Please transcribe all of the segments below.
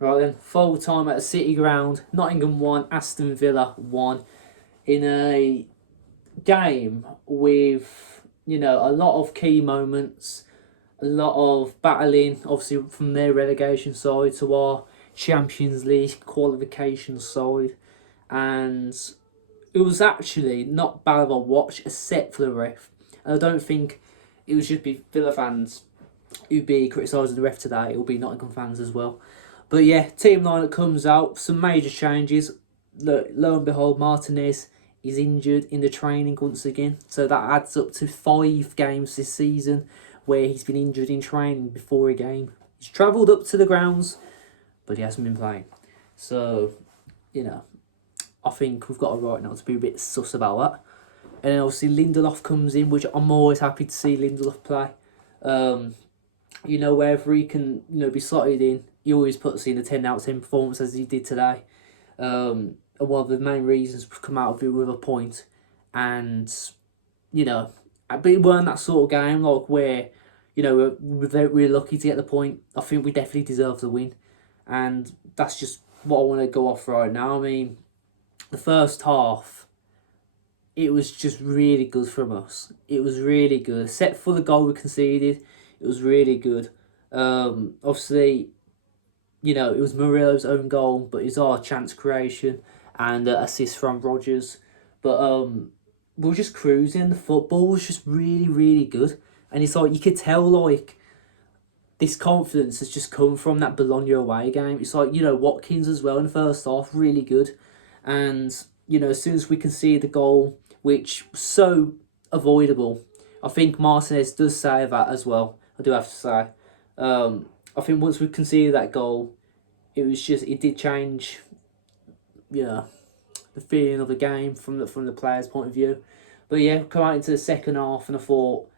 Right then, full time at the City Ground. Nottingham 1, Aston Villa 1. In a game with, a lot of key moments, a lot of battling, obviously from their relegation side to our Champions League qualification side. And it was actually not bad of a watch, except for the ref. And I don't think it was just be Villa fans who'd be criticising the ref today, it'll be Nottingham fans as well. But yeah, team lineup comes out, some major changes. Lo and behold, Martinez is injured in the training once again. So that adds up to 5 games this season where he's been injured in training before a game. He's travelled up to the grounds, but he hasn't been playing. So, I think we've got a right now to be a bit sus about that. And then obviously Lindelof comes in, which I'm always happy to see Lindelof play. Wherever he can, be slotted in, he always puts in a 10 out of 10 performance as he did today. And one of the main reasons we've come out of it with a point. And, but it weren't that sort of game like where, we're really lucky to get the point. I think we definitely deserve the win. And that's just what I want to go off right now. I mean, the first half, it was just really good from us. It was really good. Except for the goal we conceded, it was really good. Obviously, it was Murillo's own goal, but it's our chance creation and assist from Rodgers. But we were just cruising. The football was just really, really good. And it's like, you could tell, like, this confidence has just come from that Bologna away game. It's like, Watkins as well in the first half, really good. And, as soon as we concede the goal, which was so avoidable, I think Martinez does save that as well. I do have to say. I think once we conceded that goal, it did change, the feeling of the game from the players' point of view. But yeah, come out into the second half, and I thought,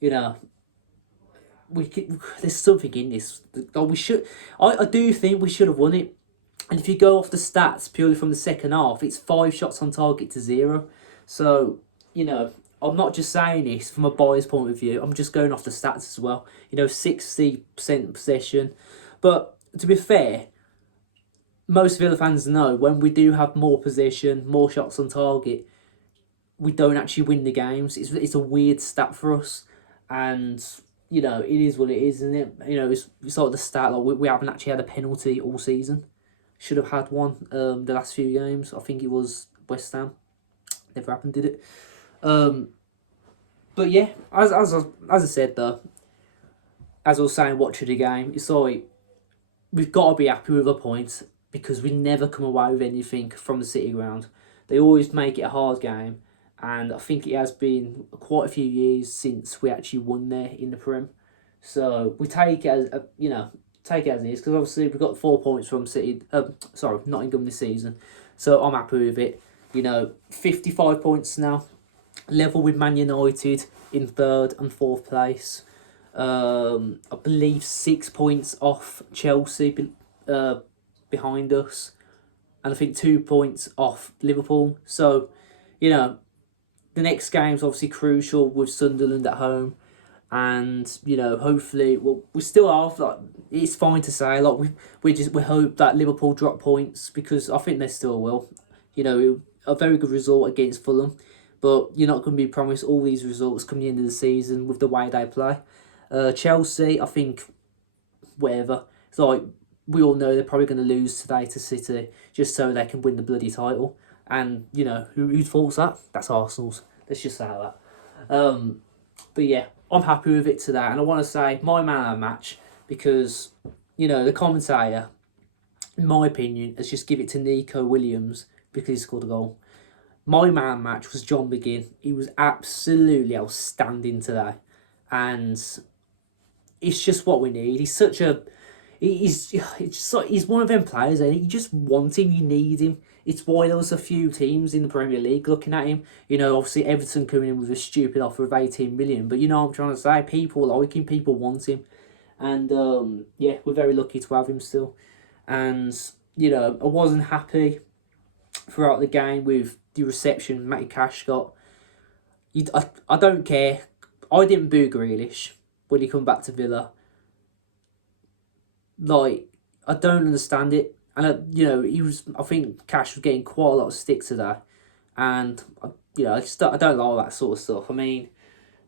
there's something in this. We should. I do think we should have won it. And if you go off the stats purely from the second half, it's 5 shots on target to 0. So, I'm not just saying this from a bias point of view. I'm just going off the stats as well. 60% possession. But to be fair, most Villa fans know when we do have more possession, more shots on target, we don't actually win the games. It's a weird stat for us. And, it is what it is, isn't it? It's like the stat, like we haven't actually had a penalty all season. Should have had one the last few games. I think it was West Ham. Never happened, did it? But yeah, as I said though, as I was saying watching the game, it's like we've got to be happy with a point because we never come away with anything from the City Ground. They always make it a hard game, and I think it has been quite a few years since we actually won there in the Prem. So we take it as take it as it is, because obviously we've got 4 points from Nottingham this season. So I'm happy with it. 55 points now, level with Man United in 3rd and 4th place. I believe 6 points off Chelsea behind us, and I think 2 points off Liverpool. So, the next game's obviously crucial with Sunderland at home. And hopefully, we still have, like, it's fine to say, like, we hope that Liverpool drop points, because I think they still will. A very good result against Fulham, but you're not going to be promised all these results coming into the season with the way they play. Chelsea, I think, whatever. It's like, we all know they're probably going to lose today to City just so they can win the bloody title. And whose fault's that? That's Arsenal's. Let's just say that. But yeah, I'm happy with it today, and I want to say my man of the match, because the commentator, in my opinion, has just give it to Nico Williams because he scored a goal. My man of the match was John McGinn. He was absolutely outstanding today, and it's just what we need. He's such a he's one of them players, and you just want him, you need him. It's why there was a few teams in the Premier League looking at him. Obviously Everton coming in with a stupid offer of 18 million. But what I'm trying to say, people like him, people want him. And yeah, we're very lucky to have him still. And, I wasn't happy throughout the game with the reception Matty Cash got. I don't care. I didn't boo Grealish when he come back to Villa. Like, I don't understand it. And I think Cash was getting quite a lot of stick today, and I don't like that sort of stuff. I mean,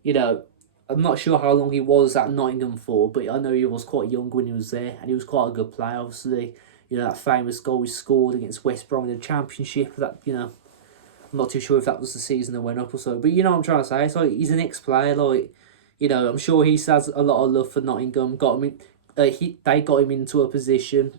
you know, I'm not sure how long he was at Nottingham for, but I know he was quite young when he was there, and he was quite a good player. Obviously, that famous goal he scored against West Brom in the Championship. I'm not too sure if that was the season that went up or so, but you know what I'm trying to say. It's like he's an ex-player, like I'm sure he has a lot of love for Nottingham. Got him in, they got him into a position,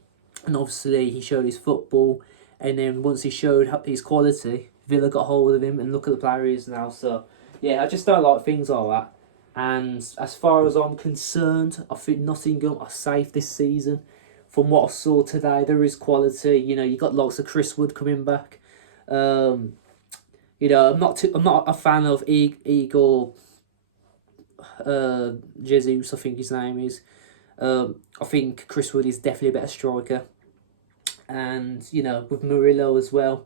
and obviously he showed his football, and then once he showed his quality, Villa got hold of him, and look at the player he is now. So yeah, I just don't like things like that. And as far as I'm concerned, I think Nottingham are safe this season. From what I saw today, there is quality. You got lots of Chris Wood coming back. I'm not a fan of Igor Jesus, I think his name is. I think Chris Wood is definitely a better striker. And, with Murillo as well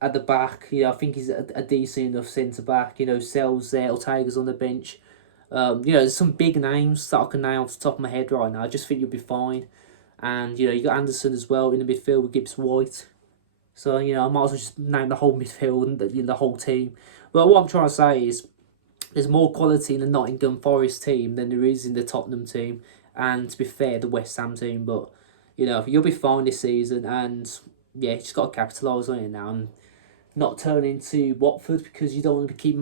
at the back, I think he's a decent enough centre back. Sells there, Ortega's on the bench. There's some big names that I can name off the top of my head right now. I just think you'll be fine. And, you got Anderson as well in the midfield with Gibbs White. So, I might as well just name the whole midfield and the whole team. But what I'm trying to say is there's more quality in the Nottingham Forest team than there is in the Tottenham team. And to be fair, the West Ham team. But, you'll be fine this season. And, yeah, you just got to capitalise on it now and not turn into Watford, because you don't want to keep,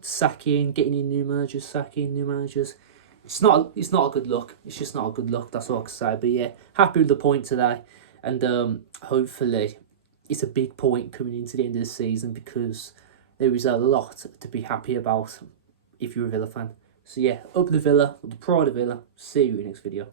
sacking, getting in new managers, sacking new managers. It's not a good look. It's just not a good look. That's all I can say. But, yeah, happy with the point today. And hopefully it's a big point coming into the end of the season, because there is a lot to be happy about if you're a Villa fan. So yeah, up the Villa, the pride of Villa. See you in the next video.